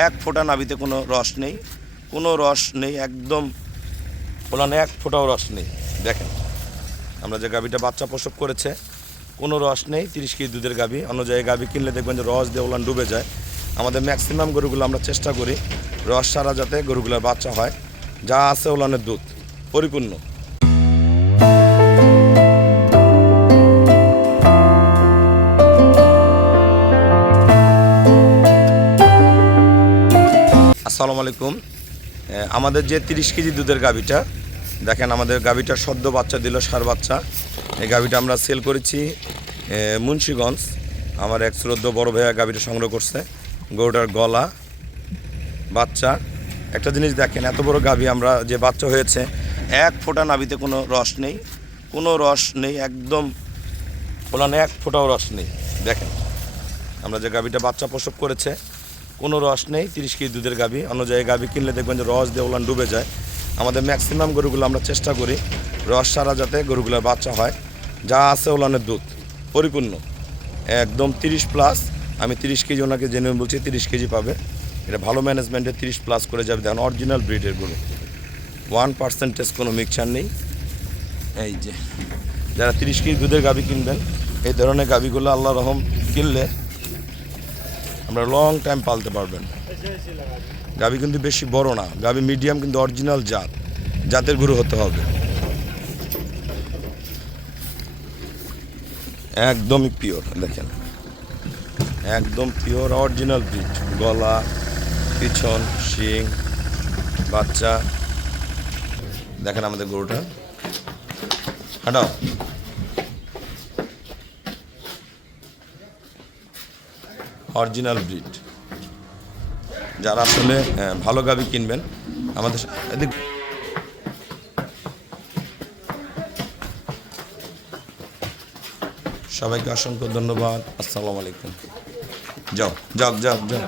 এক ফোঁটা নাভিতে কোনো রস নেই, কোনো রস নেই, একদম ওলানে এক ফোঁটাও রস নেই। দেখেন আমরা যে গাভীটা বাচ্চা প্রসব করেছে, কোনো রস নেই। 30 কেজি দুধের গাভী। অন্য জায়গায় গাভী কিনলে দেখবেন যে রস দিয়ে ওলান ডুবে যায়। আমাদের ম্যাক্সিমাম গরুগুলো আমরা চেষ্টা করি রস ছাড়া যাতে গরুগুলোর বাচ্চা হয়। যা আছে ওলানের দুধ পরিপূর্ণ। আসসালামু আলাইকুম। আমাদের যে 30 কেজি দুধের গাভীটা দেখেন, আমাদের গাভীটা সদ্য বাচ্চা দিল, ষাঁড় বাচ্চা। এই গাভীটা আমরা সেল করেছি মুন্সিগঞ্জ। আমার এক শ্রদ্ধ বড় ভাইয়া গাভীটা সংগ্রহ করছে। গরুটার গলা, বাচ্চা, একটা জিনিস দেখেন, এত বড় গাভী আমরা যে বাচ্চা হয়েছে, এক ফোঁটা নাভিতে কোনো রস নেই, কোনো রস নেই, একদম ওলানে এক ফোঁটাও রস নেই। দেখেন আমরা যে গাভীটা বাচ্চা প্রসব করেছে, কোনো রস নেই। 30 কেজি দুধের গাভী। অন্য জায়গায় গাভী কিনলে দেখবেন যে রস দিয়ে ওলান ডুবে যায়। আমাদের ম্যাক্সিমাম গরুগুলো আমরা চেষ্টা করি রস ছাড়া যাতে গরুগুলোর বাচ্চা হয়। যা আছে ওলানের দুধ পরিপূর্ণ, একদম 30+। আমি 30 কেজি ওনাকে জেনে বলছি 30 কেজি পাবে। এটা ভালো ম্যানেজমেন্টে 30+ করে যাবে। দেখেন অরিজিনাল ব্রিডের গরু, 1% কোনো মিক্সচার নেই। এই যে যারা 30 কেজি দুধের গাভী কিনবেন, এই ধরনের গাভীগুলো আল্লাহ রহম কিনলে আমরা লং টাইম পালতে পারবেন। গাভী কিন্তু বেশি বড় না, গাভী মিডিয়াম, কিন্তু অরিজিনাল জাতের গরু হতে হবে। একদমই পিওর, দেখেন একদম পিওর অরিজিনাল ব্রিড। গলা, পিছন, শিং, বাচ্চা দেখেন আমাদের গরুটা। হাঁটাও। Original breed. যারা আসলে ভালো গাভী কিনবেন আমাদের এদিক। সবাইকে অসংখ্য ধন্যবাদ। আসসালামু আলাইকুম। যাও যাও যাও যাও।